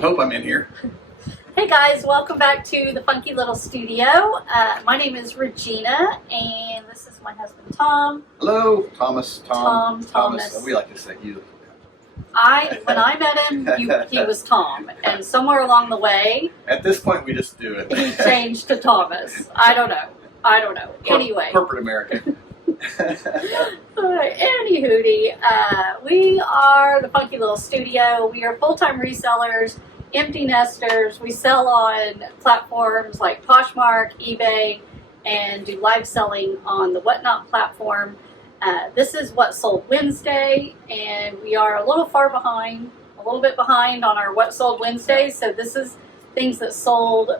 Hope I'm in here. Hey guys, welcome back to the funky little studio. My name is Regina, and this is my husband Tom. Hello, Thomas. Thomas. We like to say you. When I met him, he was Tom, and somewhere along the way, At this point, we just do it. he changed to Thomas. I don't know. Anyway. Corporate America. Any hootie, we are the funky little studio. We are full-time resellers, empty nesters. We sell on platforms like Poshmark, eBay, and do live selling on the Whatnot platform. This is What Sold Wednesday, and we are a little bit behind on our What Sold Wednesday. So this is things that sold.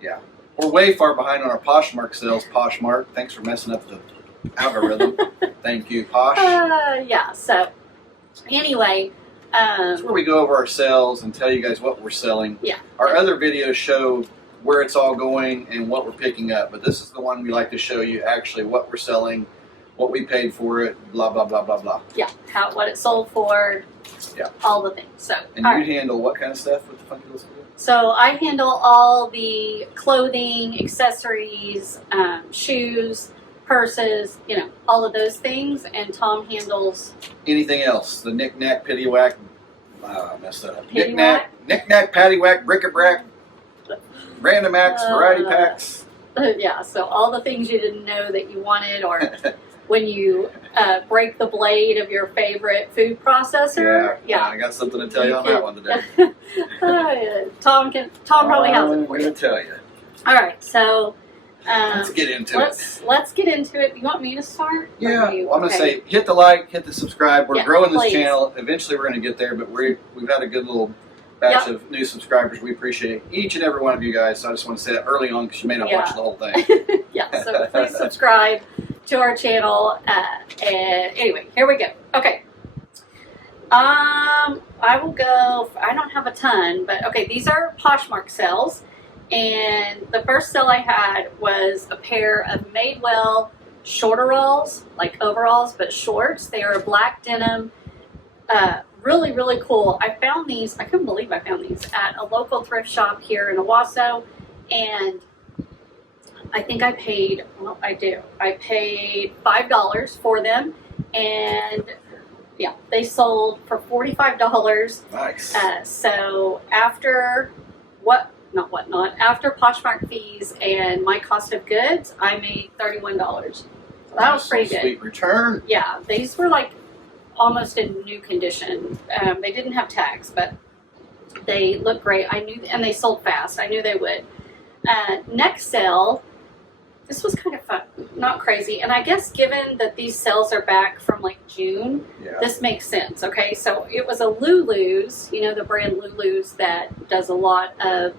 Yeah. We're way far behind on our Poshmark sales. Poshmark, thanks for messing up the algorithm. Thank you, Posh. Yeah, so anyway. It's where we go over our sales and tell you guys what we're selling. Yeah. Our other videos show where it's all going and what we're picking up, but this is the one we like to show you actually what we're selling, what we paid for it, blah, blah, blah, blah, blah. Yeah, what it sold for, yeah, all the things. So, and you handle what kind of stuff with the Funky Little Studio? So I handle all the clothing, accessories, shoes, purses, all of those things, and Tom handles anything else. The knick-knack, paddywhack, I messed that up. Knick-knack, paddywhack, bric-a-brac, random acts, variety packs. Yeah, so all the things you didn't know that you wanted, or when you break the blade of your favorite food processor. Yeah, I got something to tell you on that one today. Tom probably has it for you. I'm going to tell you. All right, so let's get into it. Let's get into it. You want me to start? Yeah, I'm going to say hit the like, hit the subscribe. We're growing this channel. Eventually we're going to get there, but we've got a good little batch of new subscribers. We appreciate each and every one of you guys. So I just want to say that early on because you may not watch the whole thing. Yeah, so please subscribe to our channel. And anyway, here we go. Okay. I will go. I don't have a ton, but okay, these are Poshmark sales. And the first sale I had was a pair of Madewell shorteralls, like overalls, but shorts. They are a black denim. Really, really cool. I found these, I couldn't believe I found these at a local thrift shop here in Owasso. And I think I paid, I paid $5 for them. And yeah, they sold for $45. Nice. So after after Poshmark fees and my cost of goods, I made $31. So that was pretty good. Sweet return. Yeah, these were like almost in new condition. They didn't have tags, but they look great. And they sold fast. I knew they would. Next sale, this was kind of fun, not crazy. And I guess given that these sales are back from like June, this makes sense. Okay, so it was a Lulu's, the brand Lulu's that does a lot of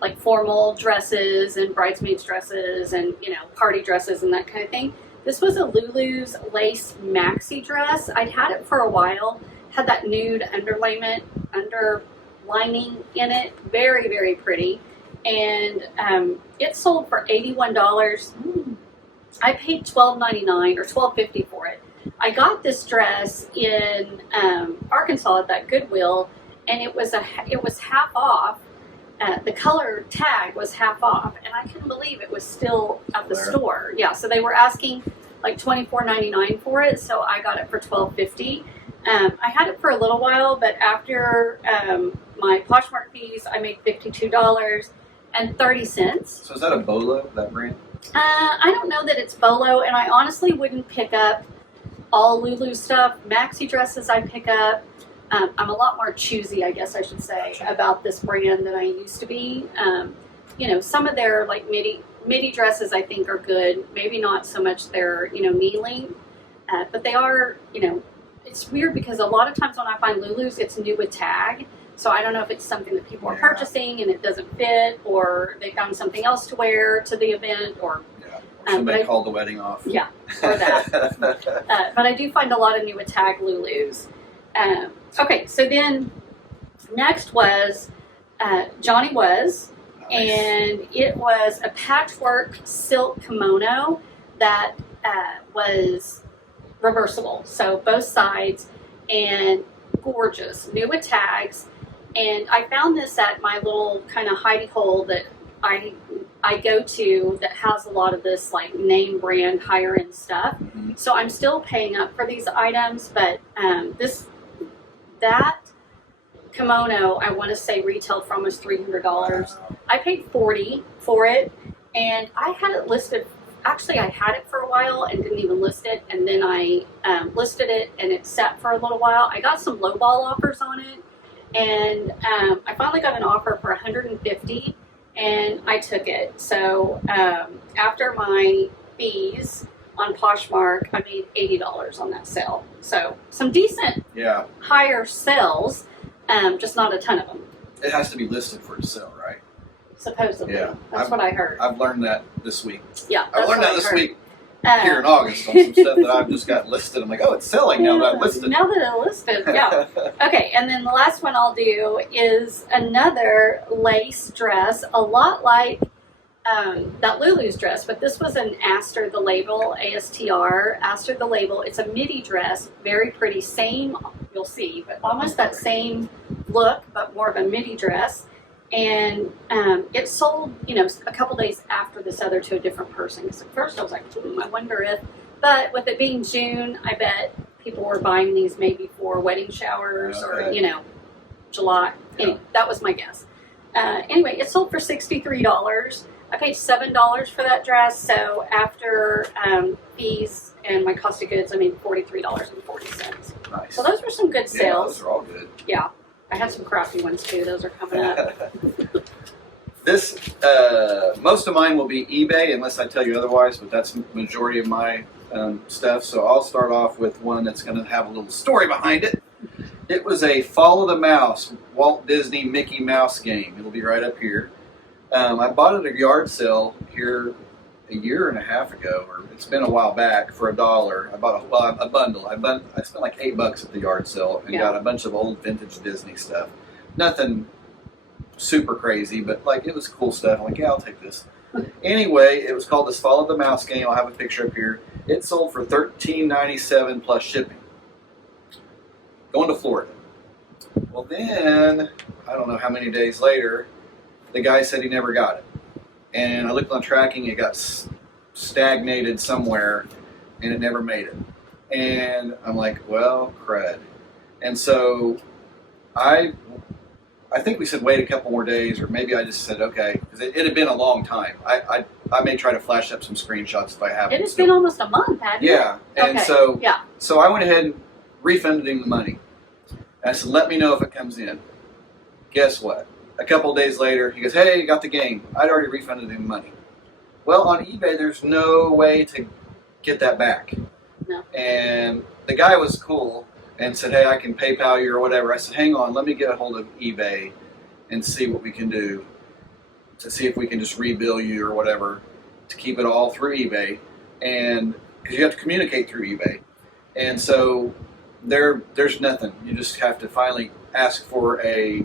like formal dresses and bridesmaids dresses and party dresses and that kind of thing. This was a Lulu's lace maxi dress. I'd had it for a while. Had that nude underlining in it. Very, very pretty. And it sold for $81. I paid $12.99 or $12.50 for it. I got this dress in Arkansas at that Goodwill, and it was half off. The color tag was half off, and I couldn't believe it was still at the store. Yeah, so they were asking like $24.99 for it, so I got it for $12.50. I had it for a little while, but after my Poshmark fees, I made $52.30. So is that a Bolo, that brand? I don't know that it's Bolo, and I honestly wouldn't pick up all Lulu stuff. Maxi dresses I pick up. I'm a lot more choosy, I guess I should say, about this brand than I used to be. Some of their like midi dresses I think are good. Maybe not so much their knee-length, but they are. It's weird because a lot of times when I find Lulu's, it's new with tag. So I don't know if it's something that people are purchasing and it doesn't fit, or they found something else to wear to the event, or somebody called the wedding off. Yeah, or that. But I do find a lot of new with tag Lulu's. Okay, so then next was Johnny Was, and it was a patchwork silk kimono that was reversible, so both sides, and gorgeous, new with tags. And I found this at my little kind of hidey hole that I go to that has a lot of this like name brand higher end stuff. Mm-hmm. So I'm still paying up for these items, but that kimono I want to say retailed for almost $300. Wow. I paid $40 for it, and I had it listed. Actually, I had it for a while and didn't even list it, and then I listed it and it sat for a little while. I got some lowball offers on it, and I finally got an offer for $150, and I took it. So after my fees on Poshmark, I made $80 on that sale. So some decent, higher sales, just not a ton of them. It has to be listed for it to sell, right? Supposedly. Yeah. That's what I heard. I've learned that this week. Yeah. I learned that this week here in August on some stuff that I've just got listed. I'm like, oh, it's selling now that I listed. Now that I listed, yeah. Okay, and then the last one I'll do is another lace dress, a lot like that Lulu's dress, but this was an Aster the Label, ASTR, Aster the Label. It's a midi dress, very pretty, same, you'll see, but almost that same look, but more of a midi dress. And it sold, a couple days after this other to a different person. Because at first I was like, I wonder if, but with it being June, I bet people were buying these maybe for wedding showers or, July. Yeah. Anyway, that was my guess. Anyway, it sold for $63. I paid $7 for that dress. So after fees and my cost of goods, I made $43.40. Nice. So those were some good sales. Yeah, those are all good. Yeah. I had some crafty ones too. Those are coming up. This, most of mine will be eBay unless I tell you otherwise, but that's the majority of my stuff. So I'll start off with one that's going to have a little story behind it. It was a Follow the Mouse Walt Disney Mickey Mouse game. It'll be right up here. I bought it at a yard sale here a year and a half ago, or it's been a while back, for $1. I bought a bundle. I spent like $8 at the yard sale and got a bunch of old vintage Disney stuff. Nothing super crazy, but like it was cool stuff. I'm like, yeah, I'll take this. Anyway, it was called this Follow the Mouse game. I'll have a picture up here. It sold for $13.97 plus shipping. Going to Florida. Well, then I don't know how many days later, the guy said he never got it. And I looked on tracking, it got stagnated somewhere, and it never made it. And I'm like, well, crud. And so I think we said wait a couple more days, or maybe I just said okay, because it had been a long time. I may try to flash up some screenshots if I have. It has been almost a month, hasn't it? Yeah, and okay. so I went ahead and refunded him the money. And I said, let me know if it comes in. Guess what? A couple days later, he goes, hey, you got the game. I'd already refunded him the money. Well, on eBay, there's no way to get that back. No. And the guy was cool and said, hey, I can PayPal you or whatever. I said, hang on, let me get a hold of eBay and see what we can do to see if we can just rebill you or whatever to keep it all through eBay. And because you have to communicate through eBay. And so there's nothing. You just have to finally ask for a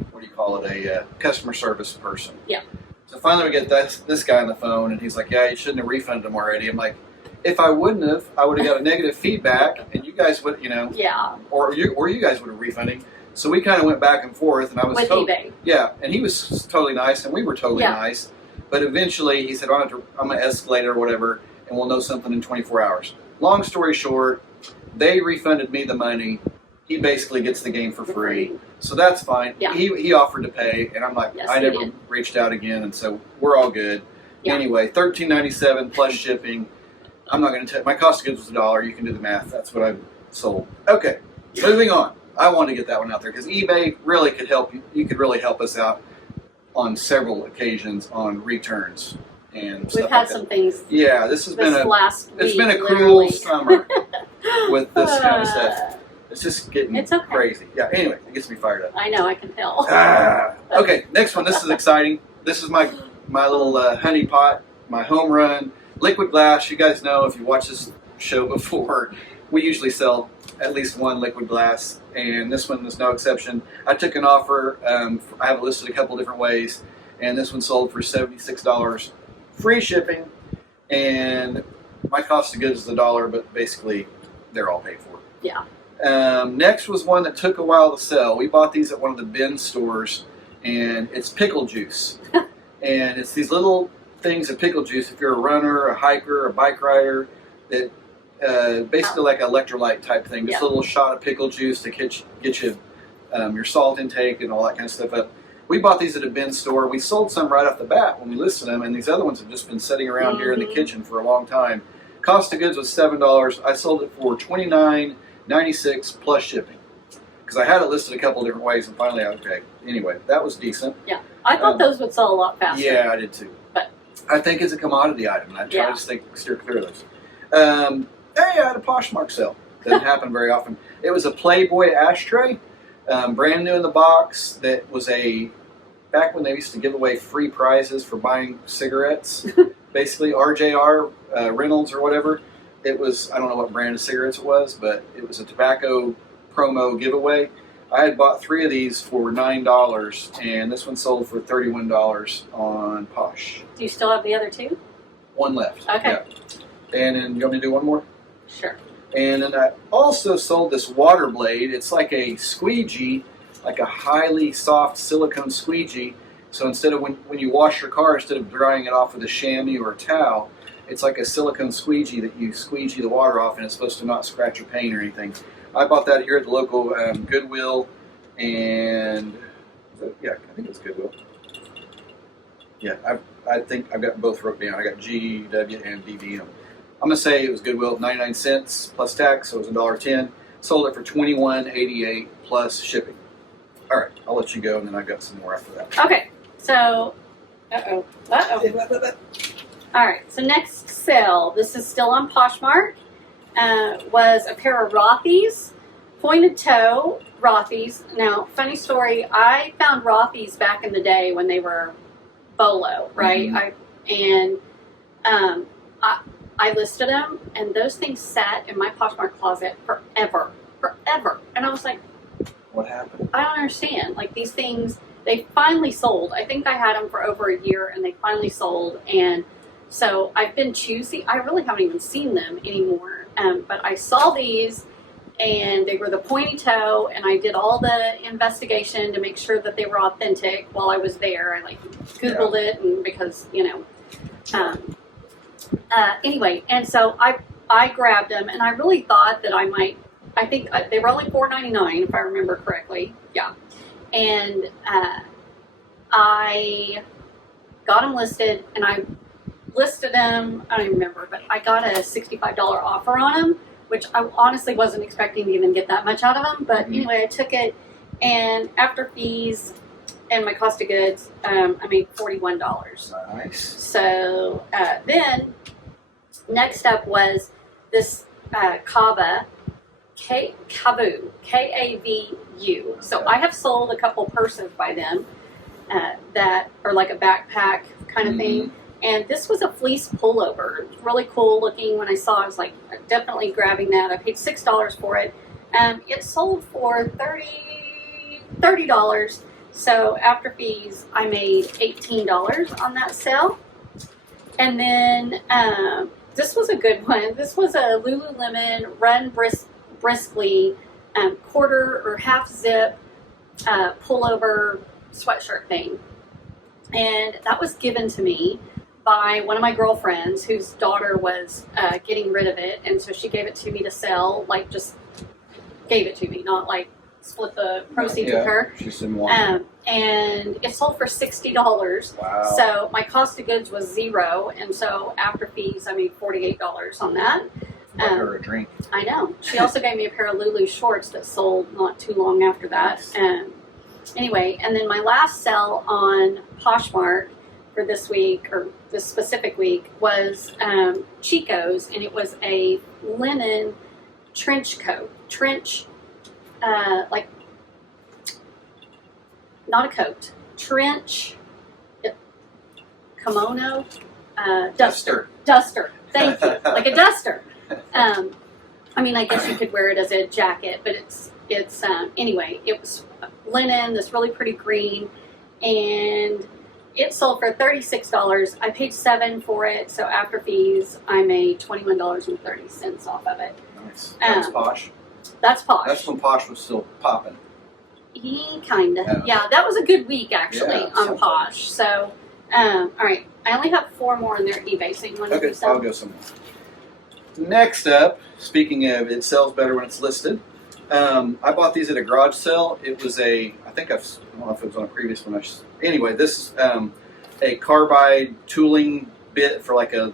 customer service person. Yeah. So finally we get this guy on the phone, and he's like, yeah, you shouldn't have refunded him already. I'm like, if I wouldn't have, I would have got a negative feedback, and you guys would, yeah, or you guys would have refunded. So we kind of went back and forth, and I was with eBay. Yeah, and he was totally nice, and we were totally nice. But eventually he said, I'm going to escalate it or whatever, and we'll know something in 24 hours. Long story short, they refunded me the money. He basically gets the game for free. So that's fine. Yeah. He offered to pay, and I'm like, yes, I never reached out again, and so we're all good. Yeah. Anyway, $13.97 plus shipping. I'm not going to tell you. My cost of goods was $1. You can do the math. That's what I sold. Okay, moving on. I wanted to get that one out there because eBay really could help you. You could really help us out on several occasions on returns and stuff. We've had like some things. Yeah, this has been it's been a cruel summer with this kind of stuff. It's just getting crazy. Yeah, anyway, it gets me fired up. I know, I can tell. Okay, next one. This is exciting. This is my little honey pot, my home run. Liquid glass. You guys know if you watched this show before, we usually sell at least one liquid glass, and this one is no exception. I took an offer. I have it listed a couple different ways, and this one sold for $76, free shipping, and my cost of goods is $1, but basically they're all paid for. Yeah. Next was one that took a while to sell. We bought these at one of the bin stores, and it's pickle juice. And it's these little things of pickle juice. If you're a runner, a hiker, a bike rider, that basically like an electrolyte type thing. Just a little shot of pickle juice to get you your salt intake and all that kind of stuff up. We bought these at a bin store. We sold some right off the bat when we listed them, and these other ones have just been sitting around here in the kitchen for a long time. Cost of goods was $7. I sold it for $29.96 plus shipping, because I had it listed a couple different ways, and finally, okay. Anyway, that was decent. Yeah, I thought those would sell a lot faster. Yeah, I did too. But I think it's a commodity item, and I try to steer clear of those. Hey, I had a Poshmark sale. Doesn't happen very often. It was a Playboy ashtray, brand new in the box. That was back when they used to give away free prizes for buying cigarettes. Basically, RJR Reynolds or whatever. It was, I don't know what brand of cigarettes it was, but it was a tobacco promo giveaway. I had bought 3 of these for $9, and this one sold for $31 on Posh. Do you still have the other 2? One left. Okay. Yeah. And then you want me to do one more? Sure. And then I also sold this water blade. It's like a squeegee, like a highly soft silicone squeegee. So instead of when you wash your car, instead of drying it off with a chamois or a towel, it's like a silicone squeegee that you squeegee the water off, and it's supposed to not scratch your paint or anything. I bought that here at the local Goodwill, and I think it's Goodwill. Yeah, I think I've got both wrote down. I got GW and BBM. I'm gonna say it was Goodwill, 99 cents plus tax, so it was $1.10. Sold it for $21.88 plus shipping. All right, I'll let you go, and then I've got some more after that. Okay, so all right. So next sale, this is still on Poshmark. Was a pair of Rothy's, pointed toe Rothy's. Now, funny story, I found Rothy's back in the day when they were Bolo, right? Mm-hmm. I listed them, and those things sat in my Poshmark closet forever. And I was like, what happened? I don't understand. Like, these things, they finally sold. I think I had them for over a year, and they finally sold. And so I've been choosy. I really haven't even seen them anymore. But I saw these, and they were the pointy toe, and I did all the investigation to make sure that they were authentic while I was there. I Googled it, and because, anyway, and so I grabbed them, and I really thought that I think they were only $4.99 if I remember correctly. Yeah. And I got them listed, and I listed them, I don't even remember, but I got a $65 offer on them, which I honestly wasn't expecting to even get that much out of them. But anyway, I took it, and after fees and my cost of goods, I made $41. Nice. So then, next up was this Kavu, K-A-V-U. So I have sold a couple purses by them that are like a backpack kind of thing. And this was a fleece pullover. It was really cool looking. When I saw it, I was like, definitely grabbing that. I paid $6 for it. It sold for $30. So after fees, I made $18 on that sale. And then this was a good one. This was a Lululemon Run Briskly quarter or half zip pullover sweatshirt thing. And that was given to me by one of my girlfriends whose daughter was getting rid of it. And so she gave it to me to sell, like just gave it to me, not like split the proceeds with her. She didn't want it. And it sold for $60. Wow. So my cost of goods was $0. And so after fees, I made $48 on that. Buy her a drink. I know. She also gave me a pair of Lulu shorts that sold not too long after that. Nice. Anyway, and then my last sell on Poshmark for this week, or this specific week, was Chico's, and it was a linen trench coat. Like, not a coat. Trench, kimono, duster. Thank you. Like a duster. I mean, I guess you could wear it as a jacket, but it's anyway, it was linen, this really pretty green, and it sold for $36. I paid $7 for it, so after fees, I made $21.30 off of it. Nice. That was Posh. That's Posh. That's when Posh was still popping. He kind of. Yeah, that was a good week actually on Posh. So, all right. I only have 4 more in their eBay, so you want to do some? I'll go some more. Next up, speaking of it sells better when it's listed, I bought these at a garage sale. It was I don't know if it was on a previous one. Anyway, this is a carbide tooling bit for like a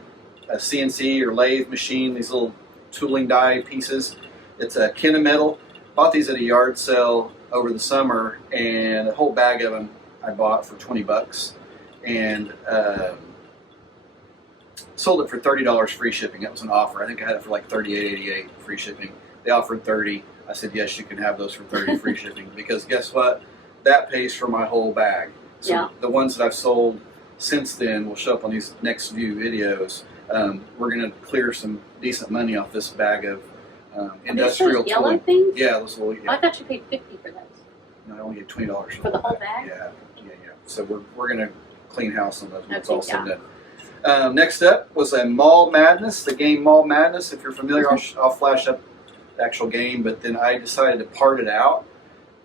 CNC or lathe machine, these little tooling die pieces. It's a Kennametal. Bought these at a yard sale over the summer, and a whole bag of them I bought for $20, and sold it for $30 free shipping. That was an offer. I think I had it for like $38.88 free shipping. They offered $30. I said, yes, you can have those for $30 free shipping, because guess what? That pays for my whole bag. So the ones that I've sold since then will show up on these next few videos. We're going to clear some decent money off this bag of industrial yellow tooling. Things? Yeah, those little. Yeah. I thought you paid $50 for those. No, I only get $20 for the whole bag. Yeah. So we're going to clean house on those when it's all said and done. Next up was a Mall Madness, the game Mall Madness. If you're familiar, I'll flash up the actual game, but then I decided to part it out.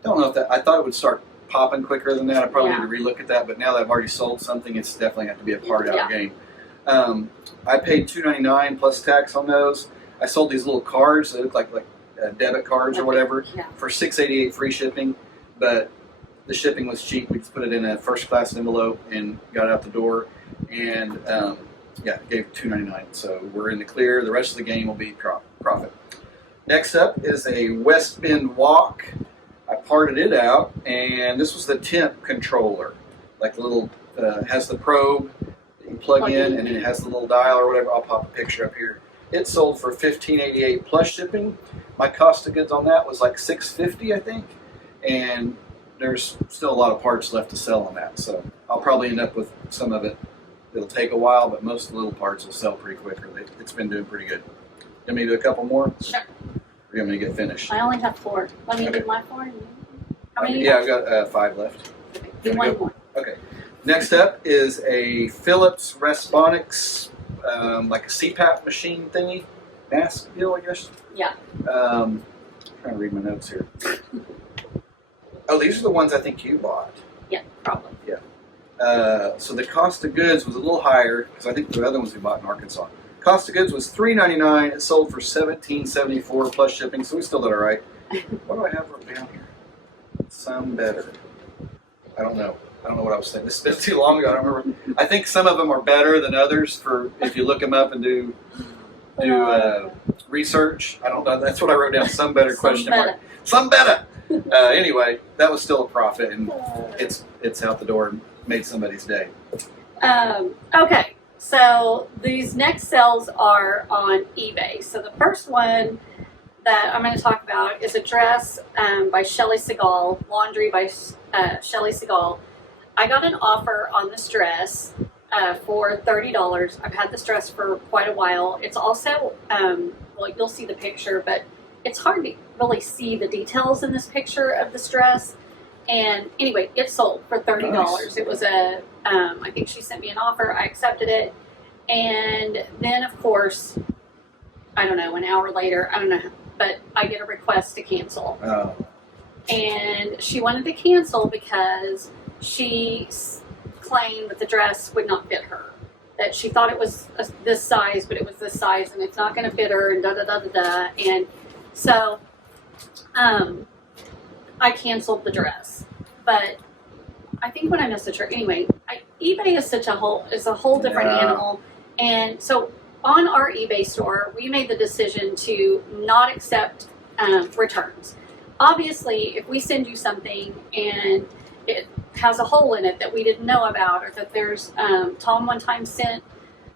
Don't know if I thought it would start popping quicker than that. I probably need to relook at that, but now that I've already sold something, it's definitely have to be a part out game. I paid $2.99 plus tax on those. I sold these little cards. They look like debit cards or whatever for $6.88 free shipping, but the shipping was cheap. We just put it in a first class envelope and got it out the door, and gave $2.99. So we're in the clear. The rest of the game will be profit. Next up is a West Bend Walk. I parted it out, and this was the temp controller. Like the little, has the probe that you plug in, and then it has the little dial or whatever. I'll pop a picture up here. It sold for $15.88 plus shipping. My cost of goods on that was like $6.50, I think. And there's still a lot of parts left to sell on that. So I'll probably end up with some of it. It'll take a while, but most of the little parts will sell pretty quick. It's been doing pretty good. You want me to do a couple more? Sure. Or you want me to get finished? I only have 4. Let me do my 4. How many? Yeah, I've got 5 left. Okay, do one more. Okay. Next up is a Philips Responics, like a CPAP machine thingy, mask deal, I guess. Yeah. I'm trying to read my notes here. Oh, these are the ones I think you bought. Yeah, probably. Yeah. So the cost of goods was a little higher, because I think the other ones we bought in Arkansas. Cost of goods was $3.99. It sold for $17.74 plus shipping, so we still did all right. What do I have written down here? Some better. I don't know what I was thinking. This has been too long ago. I don't remember. I think some of them are better than others for if you look them up and do research. I don't know. That's what I wrote down. Some better question mark. Some better. Anyway, that was still a profit, and it's out the door and made somebody's day. Okay. So these next sales are on eBay. So the first one that I'm going to talk about is a dress by Shelly Segal, laundry by Shelly Segal. I got an offer on this dress for $30. I've had this dress for quite a while. It's also, well, you'll see the picture, but it's hard to really see the details in this picture of this dress. And anyway, it sold for $30. Nice. It was I think she sent me an offer. I accepted it. And then, of course, I don't know, an hour later, I don't know, but I get a request to cancel. Oh. And she wanted to cancel because she claimed that the dress would not fit her. That she thought it was this size, but it was this size, and it's not going to fit her, and da-da-da-da-da. And so I canceled the dress. But I think when I messaged her, anyway, eBay is a whole different animal. And so on our eBay store, we made the decision to not accept returns. Obviously, if we send you something and it has a hole in it that we didn't know about, or that there's, Tom one time sent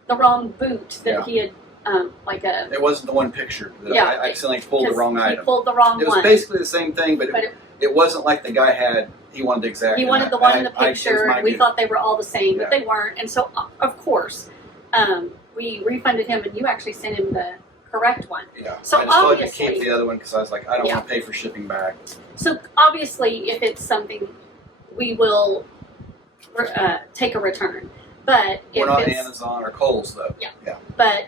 the wrong boot that he had, it wasn't the one picture. I accidentally pulled the wrong item. He pulled the wrong one. It was basically the same thing, but it wasn't like the guy he wanted exactly. He wanted the one in the picture, and we thought they were all the same, but they weren't. And so, of course, we refunded him, and you actually sent him the correct one. Yeah. So I just told him to keep the other one because I was like, I don't want to pay for shipping back. So obviously, if it's something, we will take a return. But we're not Amazon or Kohl's though. Yeah. But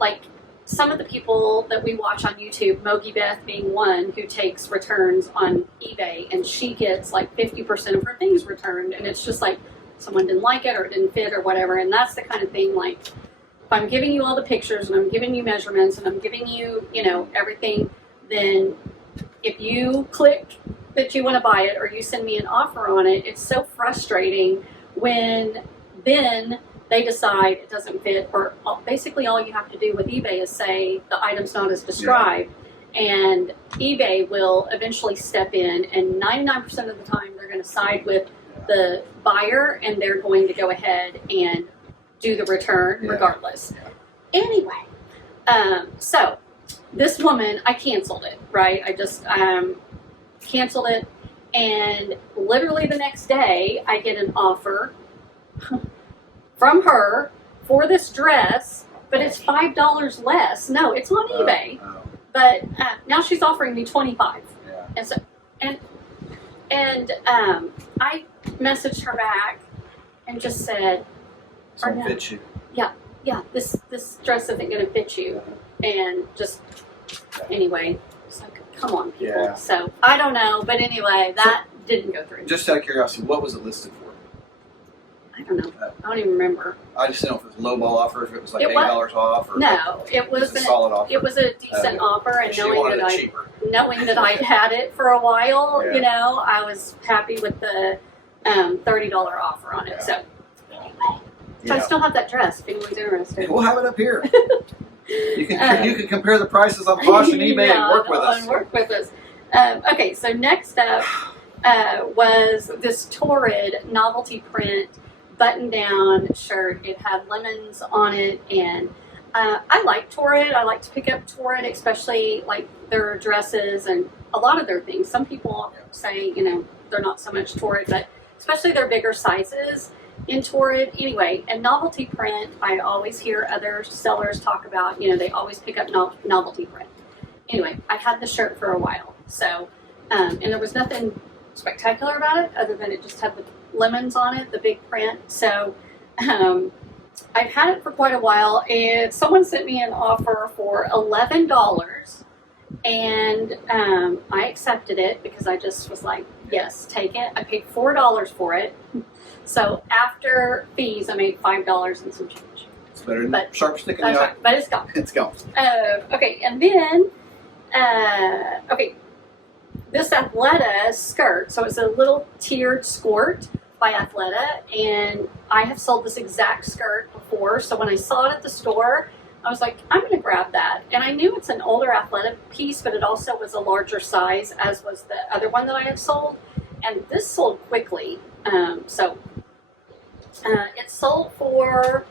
like some of the people that we watch on YouTube, Mogi Beth being one, who takes returns on eBay, and she gets like 50% of her things returned, and it's just like someone didn't like it or it didn't fit or whatever. And that's the kind of thing, like, if I'm giving you all the pictures and I'm giving you measurements and I'm giving you, you know, everything, then if you click that you want to buy it or you send me an offer on it, it's so frustrating when then they decide it doesn't fit, or basically all you have to do with eBay is say the item's not as described, and eBay will eventually step in, and 99% of the time they're going to side with the buyer, and they're going to go ahead and do the return regardless. Anyway, so this woman, I canceled it, right? I just canceled it, and literally the next day I get an offer from her for this dress, but it's $5 less. No, it's on eBay, but now she's offering me $25. And so, and I messaged her back and just said, "It won't fit you." Yeah, this dress isn't going to fit you, and just anyway, it's like, come on, people. Yeah. So I don't know, but anyway, that didn't go through. Just out of curiosity, what was it listed for? I don't know. I don't even remember. I just didn't know if it was a low ball offer, if it was like $8 off, or no, it was a solid offer. It was a decent offer, and she knowing wanted that it cheaper. knowing that I'd had it for a while, Yeah. you know, I was happy with the $30 offer on it. So anyway, so I still have that dress. If anyone's interested, We'll have it up here. You can compare the prices on Posh and eBay and work with us. And work with us. Okay, so next up was this Torrid novelty print button-down shirt. It had lemons on it, and I like Torrid. I like to pick up Torrid, especially like their dresses and a lot of their things. Some people say, you know, they're not so much Torrid, but especially their bigger sizes in Torrid. Anyway, and novelty print, I always hear other sellers talk about, you know, they always pick up novelty print. Anyway, I've had the shirt for a while, so, and there was nothing spectacular about it other than it just had the lemons on it, the big print. So I've had it for quite a while, and someone sent me an offer for $11, and I accepted it because I just was like, yes, take it. I paid $4 for it. So after fees, I made $5 and some change. It's better than sharp stick in the eye. Right, but it's gone. It's gone. Okay, and then okay, this Athleta skirt. So it's a little tiered skirt by Athleta, and I have sold this exact skirt before. So when I saw it at the store, I was like, I'm going to grab that. And I knew it's an older Athleta piece, but it also was a larger size, as was the other one that I had sold. And this sold quickly. So it sold for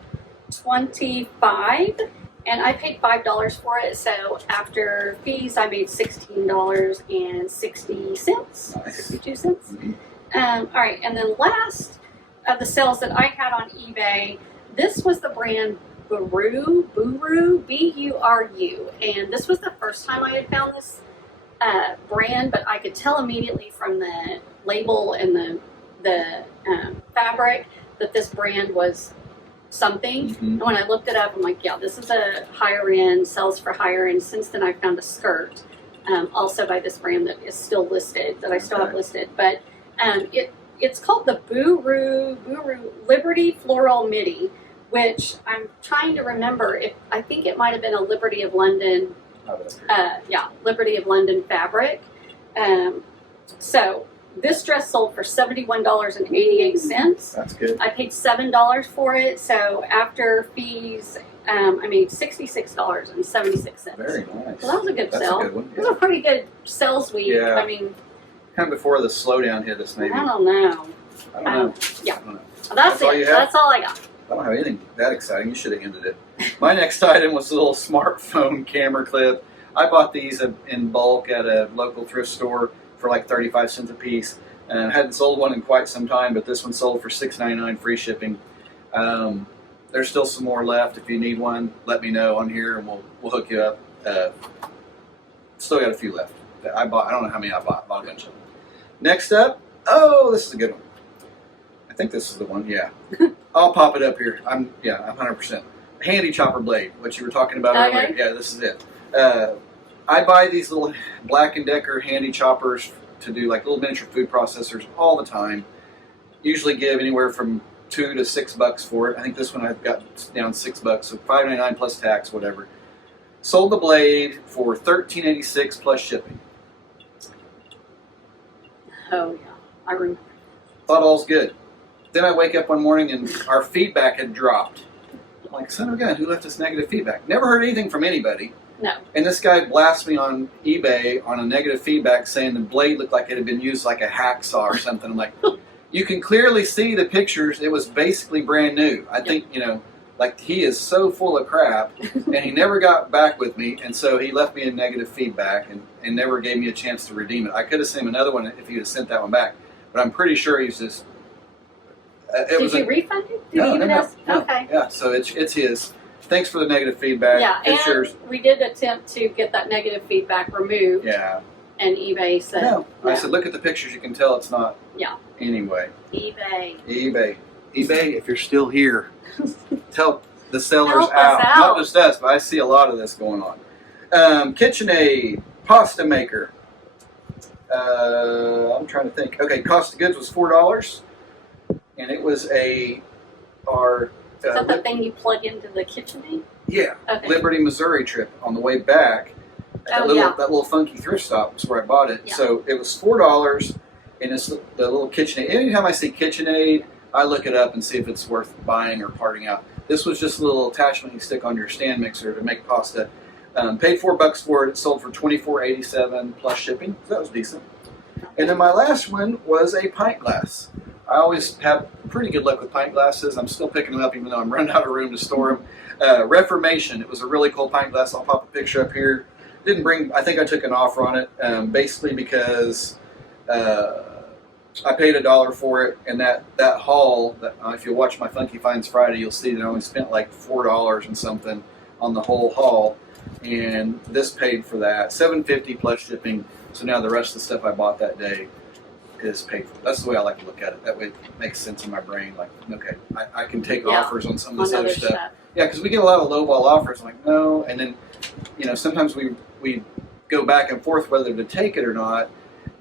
$25, and I paid $5 for it. So after fees, I made $16.60. Nice. 62 cents. Mm-hmm. All right, and then last of the sales that I had on eBay, this was the brand Buru, B-U-R-U, and this was the first time I had found this brand, but I could tell immediately from the label and the fabric that this brand was something. Mm-hmm. And when I looked it up, I'm like, yeah, this is a higher end, sells for higher end. Since then, I found a skirt also by this brand that is still listed, that I still have listed, but it's called the Buru Liberty Floral Midi, which I'm trying to remember. I think it might have been a Liberty of London, Liberty of London fabric. So this dress sold for $71.88. That's good. I paid $7 for it. So after fees, I made $66.76. Very nice. So that was a good That's sell. a good one. It was a pretty good sales week. Yeah. I mean, Kind of before the slowdown hit us, maybe. I don't know. I don't know. Yeah. I don't know. That's all it. you have? That's all I got. I don't have anything that exciting. You should have ended it. My next item was a little smartphone camera clip. I bought these in bulk at a local thrift store for like 35 cents a piece. And I hadn't sold one in quite some time, but this one sold for $6.99 free shipping. There's still some more left. If you need one, let me know on here and we'll hook you up. Still got a few left. I don't know how many I bought. Bought a bunch of them. Next up, this is a good one. I think this is the one, yeah. I'll pop it up here. I'm 100%. handy chopper blade, what you were talking about Okay. earlier. Yeah, this is it. I buy these little Black & Decker handy choppers to do like little miniature food processors all the time. Usually give anywhere from $2 to $6 for it. I think this one I've got down $6, so $5.99 plus tax, whatever. Sold the blade for $13.86 plus shipping. Oh yeah, I remember. Thought all's good. Then I wake up one morning and our feedback had dropped. I'm like, son of a gun, who left us negative feedback? Never heard anything from anybody. No. And this guy blasts me on eBay on a negative feedback saying the blade looked like it had been used like a hacksaw or something. I'm like, you can clearly see the pictures. It was basically brand new. I think, you know, like he is so full of crap and he never got back with me. And so he left me a negative feedback and never gave me a chance to redeem it. I could have sent him another one if he had sent that one back. But I'm pretty sure he's just... Did you refund it? Did you even ask? No. Okay. Yeah, so it's his. Thanks for the negative feedback. Yeah, it's and yours. we did attempt to get that negative feedback removed. Yeah. And eBay said No. I said, look at the pictures. You can tell it's not. Yeah. Anyway. eBay. eBay, if you're still here, help the sellers Help us out. Not just us, but I see a lot of this going on. KitchenAid pasta maker. I'm trying to think. Okay, cost of goods was $4, and it was our. Is that the thing you plug into the KitchenAid? Yeah, Okay. Liberty, Missouri trip on the way back. That little funky thrift stop is where I bought it. Yeah. So it was $4, and it's the little KitchenAid. Anytime I see KitchenAid, I look it up and see if it's worth buying or parting out. This was just a little attachment you stick on your stand mixer to make pasta. Paid $4 for it. It sold for $24.87 plus shipping. So that was decent. And then my last one was a pint glass. I always have pretty good luck with pint glasses. I'm still picking them up even though I'm running out of room to store them. Reformation. It was a really cool pint glass. I'll pop a picture up here. Didn't bring. I think I took an offer on it, basically because I paid $1 for it, and that haul. If you watch my Funky Finds Friday, you'll see that I only spent like $4 and something on the whole haul, and this paid for that, $7.50 plus shipping. So now the rest of the stuff I bought that day is paid for. That's the way I like to look at it. That way it makes sense in my brain. Like, okay, I can take offers on some of this other stuff. Yeah, because we get a lot of lowball offers. I'm like, no, and then, you know, sometimes we go back and forth whether to take it or not,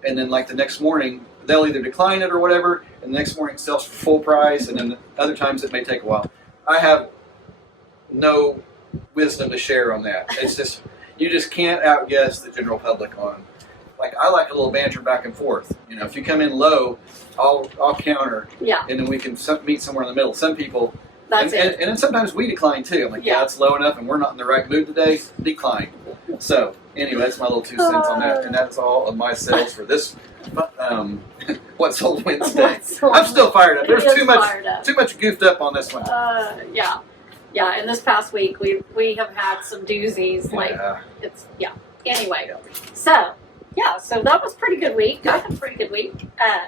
and then like the next morning they'll either decline it or whatever, and the next morning it sells for full price, and then other times it may take a while. I have no wisdom to share on that. It's just you just can't outguess the general public on. Like, I like a little banter back and forth. You know, if you come in low, I'll counter. Yeah. And then we can meet somewhere in the middle. Some people, That's it. And then sometimes we decline too. I'm like, yeah, it's low enough, and we're not in the right mood today. Decline. So anyway, that's my little 2 cents on that, and that's all of my sales for this. What sold Wednesday? I'm still fired up. There's too much goofed up on this one. Yeah. And this past week we have had some doozies. Like Anyway, so that was a pretty good week. I had a pretty good week. All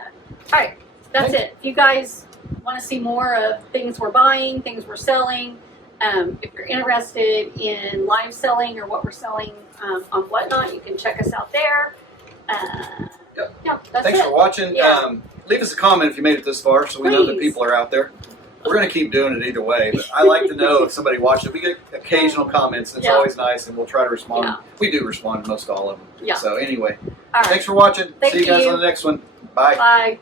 right, that's it. If you guys want to see more of things we're buying, things we're selling, if you're interested in live selling or what we're selling on Whatnot, you can check us out there. Yeah, that's Thanks it. for watching. Yeah. Leave us a comment if you made it this far, so we know that people are out there. We're going to keep doing it either way, but I like to know if somebody watched it. We get occasional comments, and it's always nice, and we'll try to respond. Yeah. We do respond to most all of them. Yeah. So anyway, All right. thanks for watching. Thank See you guys you. on the next one. Bye. Bye.